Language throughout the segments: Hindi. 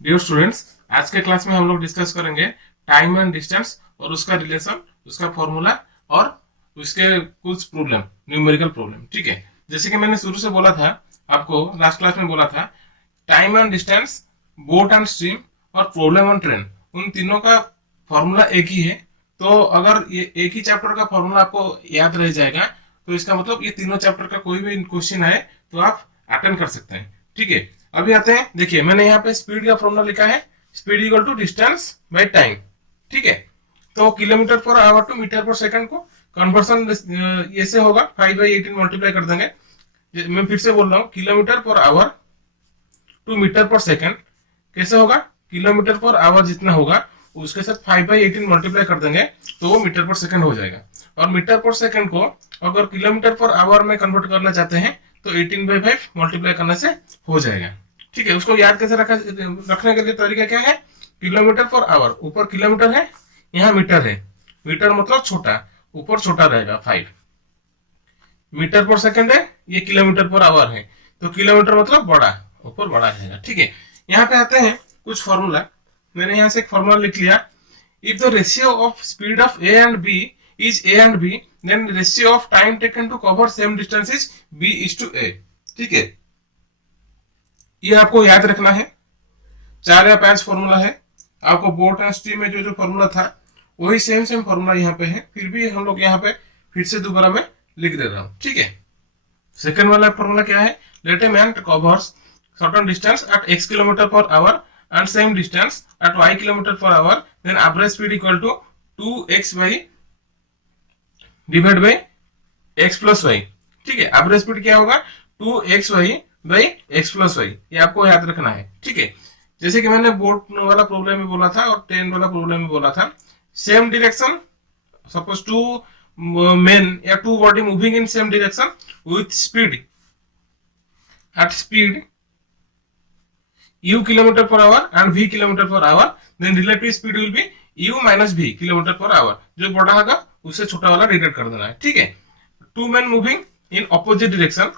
डियर स्टूडेंट्स, आज के क्लास में हम लोग डिस्कस करेंगे टाइम एंड डिस्टेंस और उसका रिलेशन, उसका फॉर्मूला और उसके कुछ प्रॉब्लम, न्यूमेरिकल प्रॉब्लम। ठीक है, जैसे कि मैंने शुरू से बोला था, आपको लास्ट क्लास में बोला था, time and distance, boat and stream और प्रॉब्लम ऑन ट्रेन, उन तीनों का फॉर्मूला एक ही है। तो अगर ये एक ही चैप्टर का फॉर्मूला आपको याद रह जाएगा तो इसका मतलब ये तीनों चैप्टर का कोई भी क्वेश्चन आए तो आप अटेंड कर सकते हैं। ठीक है, अभी आते हैं, देखिए मैंने यहाँ पे स्पीड का फॉर्मूला लिखा है, speed equal to distance by time. ठीक है, तो kilometre per hour to metre per second को कन्वर्सन ये से होगा 5/18 मल्टीप्लाई कर देंगे। मैं फिर से बोल रहा हूँ, kilometre per hour to metre per second कैसे होगा, किलोमीटर पर आवर जितना होगा उसके साथ 5/18 मल्टीप्लाई कर देंगे तो वो मीटर पर सेकंड हो जाएगा। और मीटर पर सेकंड को अगर किलोमीटर पर आवर में कन्वर्ट करना चाहते हैं तो 18/5 मल्टीप्लाई करने से हो जाएगा। ठीक है, उसको याद कैसे रखने के लिए तरीका क्या है, किलोमीटर पर आवर, ऊपर किलोमीटर है, यहाँ मीटर है, मीटर मतलब छोटा, ऊपर छोटा रहेगा 5, मीटर पर सेकंड है, ये किलोमीटर पर आवर है, तो किलोमीटर मतलब बड़ा, ऊपर बड़ा रहेगा। ठीक है, यहाँ पे आते हैं कुछ फॉर्मूला। मैंने यहाँ से एक फॉर्मूला लिख लिया, if the ratio of speed of A and B is A and B, then ratio of time taken to cover same distance is B is to A. ठीक है, ये आपको याद रखना है, 4 या 5 फॉर्मूला है। आपको बोट एंड स्ट्रीम में जो जो फॉर्मूला था वही सेम सेम फॉर्मूला यहाँ पे है, फिर भी हम लोग यहाँ पे फिर से दोबारा में लिख दे रहा हूँ। ठीक है, सेकंड वाला फॉर्मूला क्या है, let a man covers certain distance at x kilometer per hour and same distance at y kilometer per hour, then average speed equal to 2x by divided by x plus y। ठीक है, एवरेज स्पीड क्या होगा, 2xy by x plus y, ये आपको याद रखना है। ठीक है, जैसे कि मैंने बोट वाला प्रॉब्लम में बोला था और ट्रेन वाला प्रॉब्लम में बोला था, same direction, suppose two men या two body moving in same direction with speed at speed u kilometer per hour and v kilometer per hour, then relative speed will be u minus v kilometer per hour। जो बड़ा होगा उससे छोटा वाला डिवाइड कर देना है। ठीक है, two man moving in opposite direction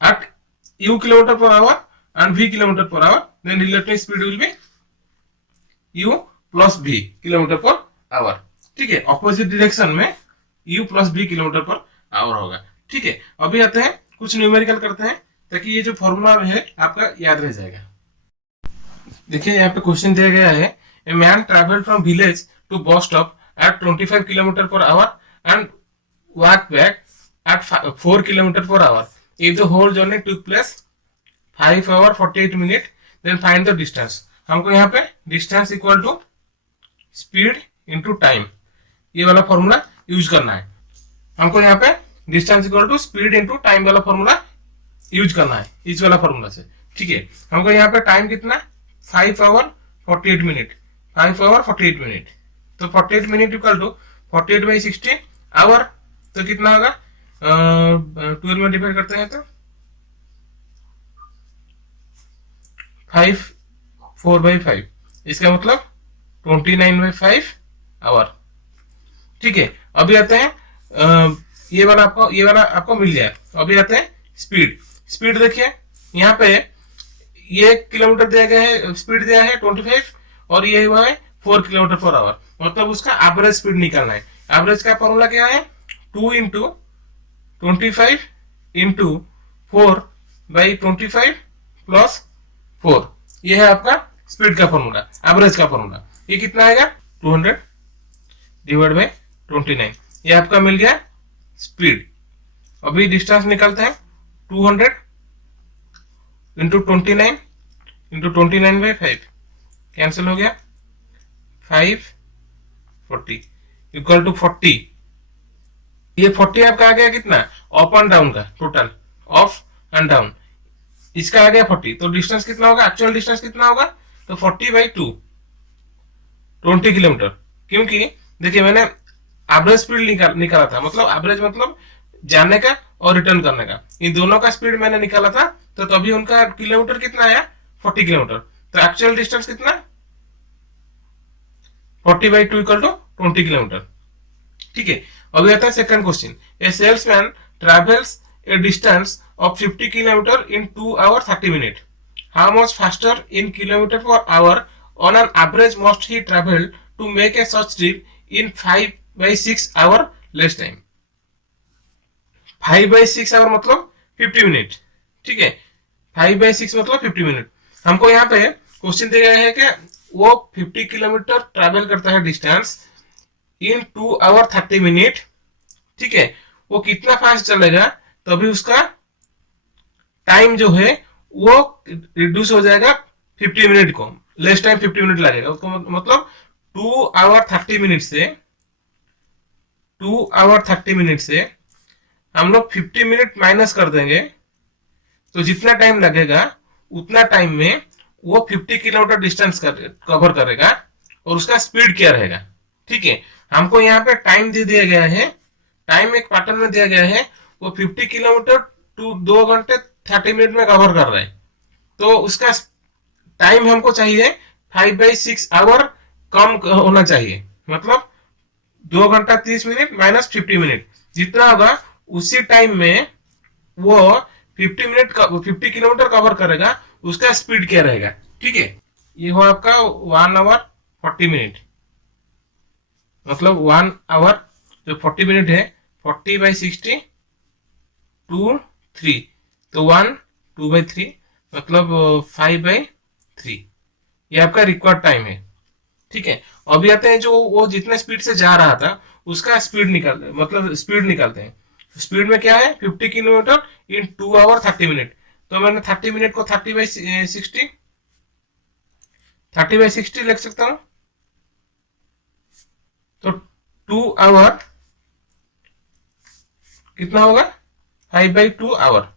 at u kilometer per hour and v kilometer per hour, then relative speed will be u plus v kilometer per hour। ठीक है, ऑपोजिट डायरेक्शन में u plus v kilometre per our होगा। ठीक है, अभी आते हैं कुछ न्यूमेरिकल करते हैं ताकि ये जो फॉर्मूला है आपका याद रह जाएगा। देखिए यहाँ पे क्वेश्चन दिया गया है, a man travel from village to bus stop at 25 kilometre per hour and walk back at 4 kilometre per hour, if the whole journey took place 5 hour 48 minute, then find the distance. हमको यहाँ पे distance equal to speed into time, ये वाला फॉर्मूला यूज करना है। हमको यहाँ पे distance equal to speed into time वाला फॉर्मूला यूज करना है, इस वाला फॉर्मूला से। ठीक है, हमको यहाँ पे टाइम कितना, 5 आवर 48 मिनट, 5 आवर 48 मिनट, तो 48 minute equal to 48 by 16 hour, तो कितना होगा, 12 में डिवाइड करते हैं तो 5 4/5, इसका मतलब 29/5 आवर। ठीक है, अभी आते हैं, ये वाला आपको मिल जाए। अभी आते हैं स्पीड। स्पीड देखिए यहाँ पे ये किलोमीटर दिया गया है, स्पीड दिया है 25 और ये हुआ है 4 किलोमीटर पर आवर, मतलब उसका एवरेज स्पीड निकालना है। एवरेज का फॉर्मूला क्या है, 2 इंटू 25 इंटू 4/25 प्लस 4, ये है आपका स्पीड का फॉर्मूला, एवरेज का फॉर्मूला। ये कितना आएगा, 200 डिवाइड बाई 29, ये आपका मिल गया स्पीड। अभी डिस्टेंस निकालते हैं, 200 इंटू 29 इंटू 29/5 कैंसिल हो गया, 540 इक्वल टू 40। ये 40 आपका आ गया कितना, अप एंड डाउन का टोटल, ऑफ एंड डाउन, इसका आ गया 40। तो डिस्टेंस कितना होगा, एक्चुअल डिस्टेंस कितना होगा, तो 40/2 20 किलोमीटर। क्योंकि देखिए मैंने एवरेज स्पीड निकाला था, मतलब एवरेज मतलब जाने का और रिटर्न करने का, इन दोनों का स्पीड मैंने निकाला था, तो तभी उनका किलोमीटर कितना आया, 40 किलोमीटर। तो एक्चुअल डिस्टेंस कितना, 40/2 इक्वल टू 20 किलोमीटर। ठीक है, अभी आता है second question, a salesman travels a distance of 50 kilometre in 2 hour 30 minute, how much faster in kilometre per hour on an average must he travel to make a such trip in 5/6 hour less time. 5/6 hour मतलब 50 मिनट, ठीक है। 5/6 मतलब 50 मिनट। हमको यहाँ पे क्वेश्चन दिया गया है कि वो 50 किलोमीटर ट्रेवल करता है डिस्टेंस इन 2 आवर 30 मिनट, ठीक है। वो कितना फास्ट चलेगा तभी उसका टाइम जो है वो रिड्यूस हो जाएगा 50 मिनट को, लेस टाइम 50 मिनट लगेगा उसको, मतलब 2 आवर 30 मिनट से 2 आवर 30 मिनट से हम लोग 50 मिनट माइनस कर देंगे, तो जितना टाइम लगेगा उतना टाइम में वो 50 किलोमीटर डिस्टेंस कवर करेगा और उसका स्पीड क्या रहेगा, ठीक है। हमको यहाँ पे टाइम दे दिया गया है, टाइम एक पैटर्न में दिया गया है, वो 50 किलोमीटर 2 घंटे 30 मिनट में कवर कर रहे हैं, तो उसका टाइम हमको चाहिए 5/6 आवर कम होना चाहिए, मतलब 2 घंटा 30 मिनट माइनस 50 मिनट, जितना होगा उसी टाइम में वो 50 किलोमीटर कवर करेगा, उसका स्पीड क्या रहेगा, ठीक है। ये हो आपका 1 आवर 40 मिनट, मतलब 1 आवर जो 40 मिनट है 40/60 2 3, तो 1 2/3 मतलब 5/3, ये आपका रिक्वायर्ड टाइम है, ठीक है। अभी आते हैं जो वो जितने स्पीड से जा रहा था उसका स्पीड निकालते, मतलब स्पीड निकालते हैं। स्पीड में क्या है 50 किलोमीटर इन 2 आवर 30 मिनट, तो मैंने 30 मिनट को 30/60 लिख सकता हूँ, तो 2 आवर कितना होगा 5/2 आवर,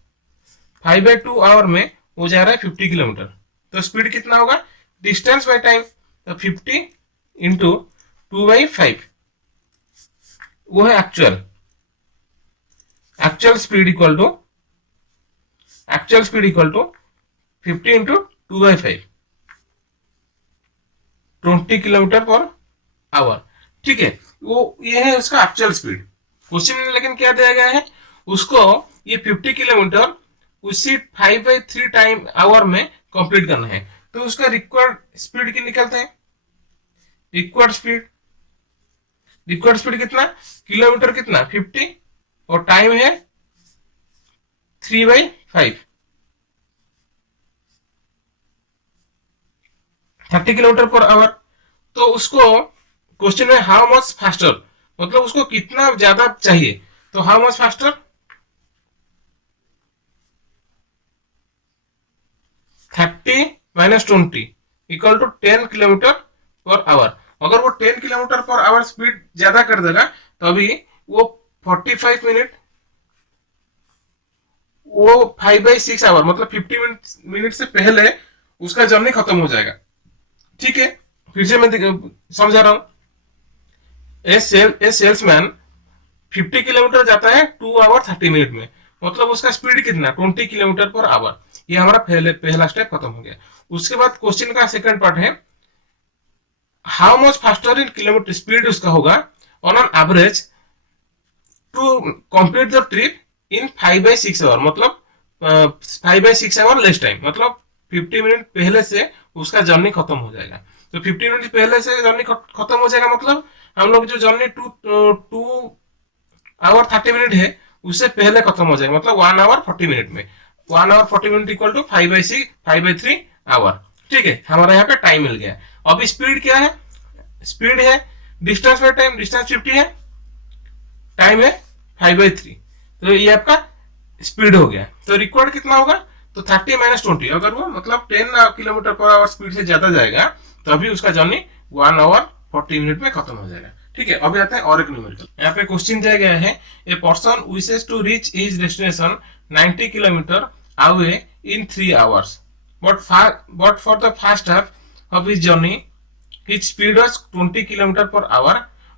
5/2 आवर में हो जा रहा है 50 किलोमीटर, तो स्पीड कितना होगा डिस्टेंस बाय टाइम, तो 50 इंटू 2/5 वो है actual speed equal to 50 into 2/5 20 kilometre per hour, ठीक है। वो ये है उसका एक्चुअल स्पीड। क्वेश्चन में लेकिन क्या दिया गया है उसको ये 50 किलोमीटर उसी 5/3 टाइम आवर में कंप्लीट करना है, तो उसका रिक्वायर्ड स्पीड की निकलते हैं। रिक्वायर्ड स्पीड कितना, किलोमीटर कितना 50 और टाइम है 3/5, 30 किलोमीटर पर आवर। तो उसको क्वेश्चन में हाउ मच फास्टर, मतलब उसको कितना ज्यादा चाहिए, तो how much faster 30 - 20 equal to 10 kilometre per hour. अगर वो 10 किलोमीटर पर आवर स्पीड ज्यादा कर देगा तो अभी वो 45 मिनट, वो 5/6 आवर मतलब 50 मिनट से पहले उसका जर्नी खत्म हो जाएगा, ठीक है। फिर से मैं समझा रहा हूं। ए सेल्समैन 50 किलोमीटर जाता है 2 आवर 30 मिनट में, मतलब उसका स्पीड कितना 20 किलोमीटर पर आवर। ये हमारा पहला स्टेप खत्म हो गया। उसके बाद क्वेश्चन का सेकंड पार्ट है how much faster in kilometre, speed उसका होगा on an average to complete the trip in 5/6 hour, मतलब 5/6 आवर लेस टाइम, मतलब 50 मिनट पहले से उसका जर्नी खत्म हो जाएगा। तो 50 मिनट पहले से जर्नी खत्म हो जाएगा, मतलब हम लोग जो जर्नी 2 आवर 30 मिनट है उससे पहले खत्म हो जाएगा, मतलब 1 आवर 40 मिनट में। 1 आवर 40 मिनट इक्वल टू 5/3 ठीक है। हमारा यहाँ पे टाइम मिल गया। अभी स्पीड क्या है, स्पीड है डिस्टेंस बाय टाइम, डिस्टेंस 50 है, टाइम है 5/3, तो ये आपका स्पीड हो गया। तो रिक्वायर्ड कितना होगा, तो 30 - 20, अगर वो मतलब 10 किलोमीटर पर आवर स्पीड से ज्यादा जाएगा तो अभी उसका जर्नी 1 आवर 40 मिनट में खत्म हो जाएगा, ठीक है। अभी आते हैं और एक न्यूमेरिकल। यहाँ पे क्वेश्चन दिया गया है a person wishes to reach his destination 90 kilometre away in 3 hours, but for the first half of his journey his speed was 20 kilometre per hour,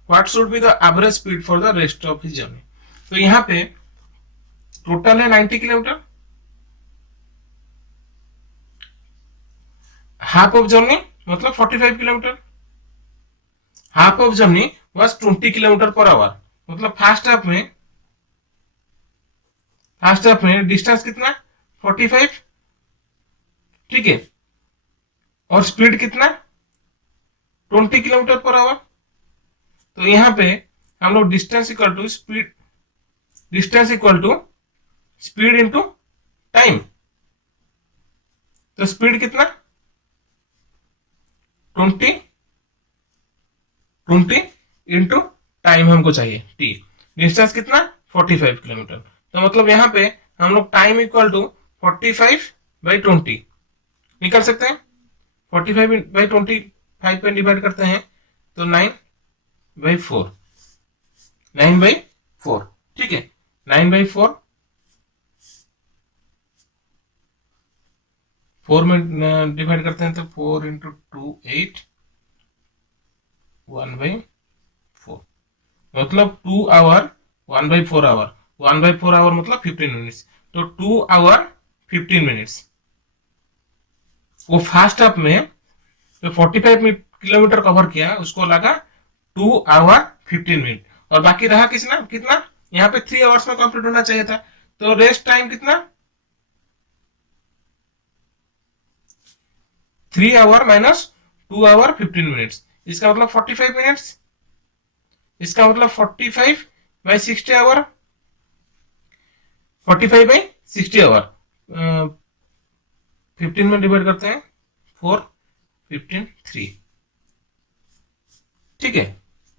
what should be the average speed for the rest of his journey. तो यहाँ पे टोटल है 90 किलोमीटर, हाफ ऑफ जर्नी मतलब 45 kilometre, half of journey was 20 kilometre per our, मतलब फर्स्ट हाफ में डिस्टेंस कितना 45, ठीक है, और स्पीड कितना 20 किलोमीटर पर आवर। तो यहाँ पे हम लोग distance equal to speed into time. तो स्पीड कितना 20 इंटू टाइम हमको चाहिए टी। डिस्टेंस कितना 45 किलोमीटर। तो मतलब यहाँ पे हम लोग टाइम इक्वल टू 45/20 निकाल सकते हैं। 45/25 पे डिवाइड करते हैं तो 9/4 9/4 ठीक है। 9/4 4 में डिवाइड करते हैं तो 4 इंटू 2 8 1/4 मतलब 2 आवर 1/4 आवर 1/4 आवर मतलब 15 मिनट्स। तो 2 आवर 15 मिनट्स। वो फर्स्ट हाफ में जो 45 किलोमीटर कवर किया उसको लगा 2 आवर 15 मिनट और बाकी रहा कितना यहाँ पे 3 आवर्स में कंप्लीट होना चाहिए था। तो रेस्ट टाइम कितना 3 आवर माइनस 2 आवर 15 मिनट्स। इसका मतलब 45 मिनट्स। इसका मतलब 45/60 आवर 45/60 आवर 15 में डिवाइड करते हैं 4 15 3 ठीक है।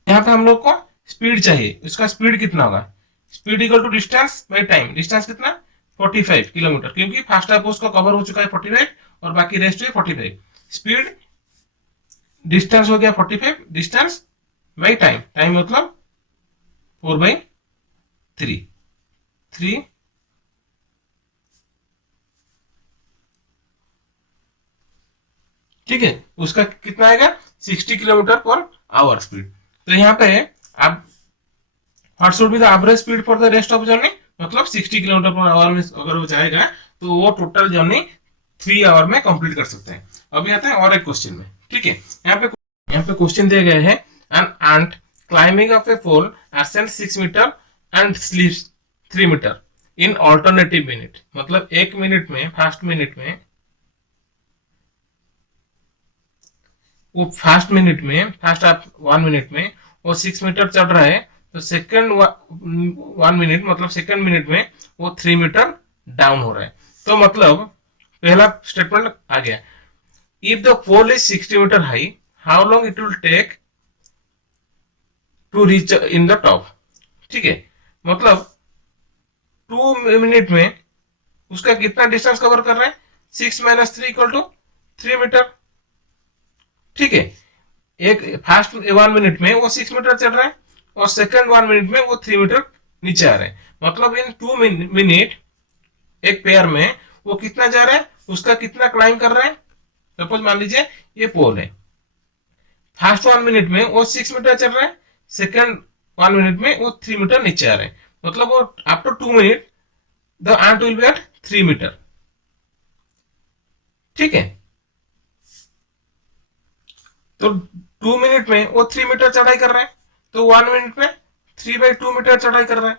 यहाँ पे हम लोग को स्पीड चाहिए। इसका स्पीड कितना होगा speed equal to distance by time. Distance कितना 45 किलोमीटर क्योंकि फर्स्ट हाफ उसका कवर हो चुका है 45 और बाकी रेस्ट है 45। स्पीड डिस्टेंस हो गया 45 डिस्टेंस बाई टाइम। टाइम मतलब 4/3 3 ठीक है। उसका कितना आएगा 60 किलोमीटर पर आवर स्पीड। तो यहाँ पे आप what should be the average speed for the rest of journey मतलब 60 किलोमीटर पर आवर में अगर वो जाएगा तो वो टोटल जर्नी 3 आवर में कंप्लीट कर सकते हैं। अभी आते हैं और एक क्वेश्चन में ठीक है। यहाँ पे क्वेश्चन दिए गए हैं an ant climbing of a pole ascend 6 metre and slips 3 metre in alternative minute. मतलब एक मिनट में फर्स्ट मिनट में वो फर्स्ट हाफ 1 मिनट में वो 6 मीटर चढ़ रहा है। तो सेकंड 1 मिनट मतलब सेकंड मिनट में वो 3 मीटर डाउन हो रहा है। तो मतलब पहला स्टेटमेंट आ गया if the pole is 60 metre high how long it will take to reach in the top. ठीक है, मतलब 2 मिनट में उसका कितना डिस्टेंस कवर कर रहा है 6 - 3 = 3 मीटर। ठीक है, एक फर्स्ट 1 मिनट में वो 6 मीटर चल रहा है और सेकंड 1 मिनट में वो 3 मीटर नीचे आ रहा है। मतलब इन 2 मिनट एक पेयर में वो कितना जा रहा है उसका कितना क्लाइंब कर रहा है। सपोज मान लीजिए ये पोल है, फर्स्ट 1 मिनट में वो 6 मीटर चल रहा है, सेकंड 1 मिनट में वो 3 मीटर नीचे आ रहे हैं। मतलब वो after 2 minute the ant will be at 3 metre. ठीक है, तो 2 मिनट में वो 3 मीटर चढ़ाई कर रहा है तो 1 मिनट में 3/2 मीटर चढ़ाई कर रहा है।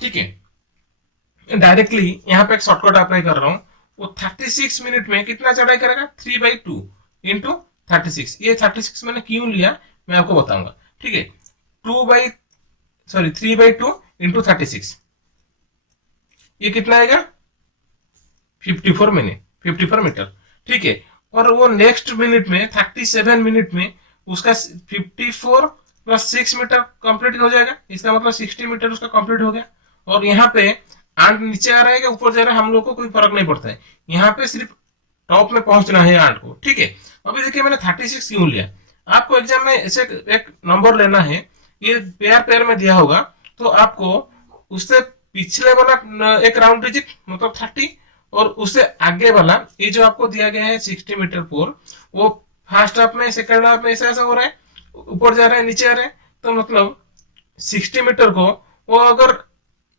ठीक है, डायरेक्टली यहाँ पे एक शॉर्टकट अप्लाई कर रहा हूं। वो 36 मिनट में कितना चढ़ाई करेगा 3/2 इंटू 36। ये 36 मैंने क्यों लिया मैं आपको बताऊंगा। ठीक है, 3/2 इंटू 36 ये कितना आएगा 54 मीटर। ठीक है, और वो नेक्स्ट मिनट में 37 मिनट में उसका 54 + 6 मीटर कंप्लीट हो जाएगा। इसका मतलब 60 मीटर उसका कंप्लीट हो गया। और यहाँ पे आंट नीचे आ रहा है या ऊपर जा रहा है हम लोग को कोई फर्क नहीं पड़ता है, यहाँ पे सिर्फ टॉप में पहुंचना है आंट को। ठीक है, अभी देखिए मैंने 36 क्यों लिया। आपको एग्जाम में ऐसे एक नंबर लेना है, ये पेयर में दिया होगा तो आपको उससे पिछले वाला एक राउंड डिजिट मतलब 30 और उससे आगे वाला ये जो आपको दिया गया है 60 मीटर पोल वो फर्स्ट हाफ में सेकंड हाफ में ऐसा हो रहा है, ऊपर जा रहा है नीचे आ रहा है। तो मतलब 60 मीटर को वो अगर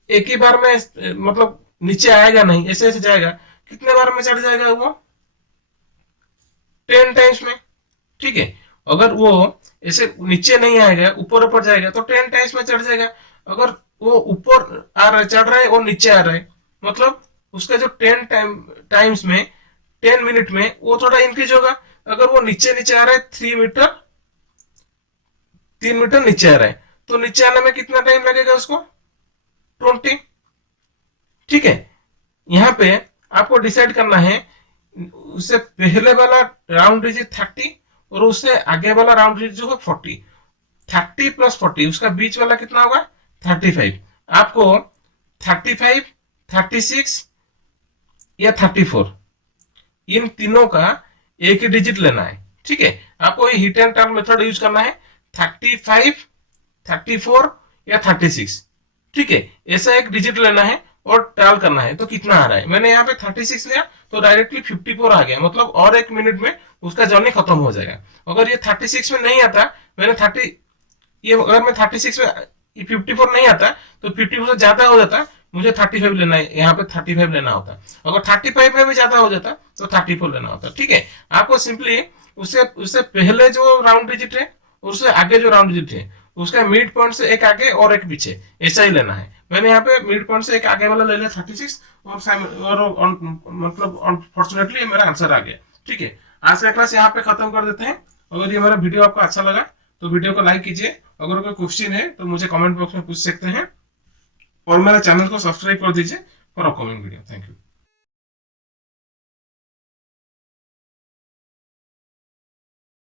एक ही बार में मतलब नीचे आएगा नहीं, ऐसे ऐसे जाएगा। कितने बार में चढ़ जाएगा वो 10 टाइम्स में। ठीक है, अगर वो ऐसे नीचे नहीं आएगा ऊपर ऊपर जाएगा तो 10 टाइम्स में चढ़ जाएगा। अगर वो ऊपर आ रहा है चढ़ रहा है और नीचे आ रहा है मतलब उसका जो 10 टाइम्स में 10 मिनट में वो थोड़ा इंक्रीज होगा। अगर वो नीचे नीचे आ रहा है 3 मीटर नीचे आ रहा है, तो नीचे आने में कितना टाइम लगेगा उसको? 20। ठीक है, यहाँ पे आपको डिसाइड करना है उससे पहले वाला राउंड डिजिट 30 और उससे आगे वाला राउंड डिजिट जो है 40। 30 प्लस 40 उसका बीच वाला कितना होगा? 35। आपको 35, 36 या 34 इन तीनों का एक ही डिजिट लेना है। ठीक है, आपको ये hit and turn method use करना है 35, 34 या 36। ठीक है, ऐसा एक डिजिट लेना है और ट्रायल करना है। तो कितना आ रहा है? मैंने यहाँ पे 36 लिया तो डायरेक्टली 54 आ गया, मतलब और 1 मिनट में उसका जर्नी खत्म हो जाएगा। अगर ये 36 में नहीं आता, मैंने 30 ये अगर मैं 36 में 54 नहीं आता तो 54 से ज्यादा हो जाता, मुझे 35 लेना है, यहाँ पे 35 लेना होता। अगर 35 में भी ज्यादा हो जाता तो 34 लेना होता। ठीक है, आपको सिंपली उससे उससे पहले जो राउंड डिजिट है उससे आगे जो राउंड डिजिट है उसका मिड पॉइंट से एक आगे और एक पीछे ऐसा ही लेना है। मैंने यहाँ पे मिड पॉइंट से एक आगे वाला ले लिया 36 और मतलब अनफॉर्चुनेटली मेरा आंसर आ गया। ठीक है, आज का क्लास यहाँ पे खत्म कर देते हैं। अगर ये मेरा वीडियो आपको अच्छा लगा तो वीडियो को लाइक कीजिए। अगर कोई क्वेश्चन है तो मुझे कमेंट बॉक्स में पूछ सकते हैं और मेरे चैनल को सब्सक्राइब कर दीजिए for upcoming video. Thank you.